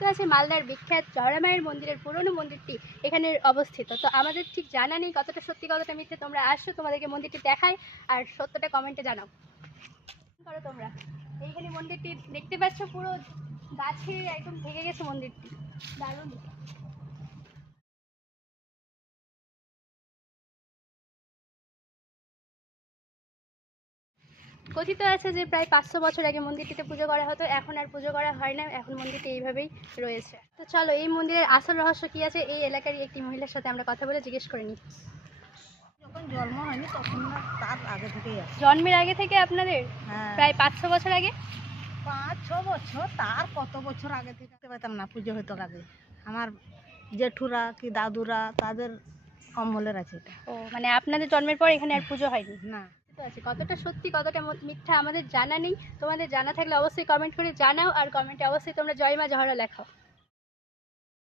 কথিত আছে মালদার বিখ্যাত চড়া মায়ের মন্দিরের পুরনো মন্দিরটি এখানে অবস্থিত। তো আমাদের ঠিক জানা নেই কতটা সত্যি কতটা মিথ্যে। তোমরা আসো, তোমাদেরকে মন্দিরটি দেখাই আর সত্যটা কমেন্টে জানাও। করো তোমরা। এইখানে মন্দিরটি দেখতে পাচ্ছ, পুরো গাছে একদম ঢেকে গেছে মন্দিরটি। দারুণ। কথিত আছে যে প্রায় 500 বছর আগে মন্দিরটিতে পুজো করা হতো, এখন আর পুজো করা হয় না, এখন মন্দিরটি এইভাবেই রয়েছে। তো চলো এই মন্দিরের আসল রহস্য কি আছে এই এলাকারই একটি মহিলার সাথে আমরা কথা বলে জিজ্ঞেস করে নিই। যখন জন্ম হয়নি তখন না, তার আগে থেকেই আছে। জন্মের আগে থেকে আপনাদের? হ্যাঁ, প্রায় 500 বছর আগে। 5-6 বছর, তার কত বছর আগে থেকে দেখতে পেতাম না পুজো হতো আগে। আমার জেঠুরা কি দাদুরা তাদের অমলের আছে এটা। ও মানে আপনাদের জন্মের পর এখানে আর পুজো হয়নি? না, তো আছে কতটা সত্যি কতটা মিথ্যা আমাদের জানা নেই। তোমাদের জানা থাকলে অবশ্যই কমেন্ট করে জানাও, আর কমেন্টে অবশ্যই তোমরা জয় মা জহরা লেখাও।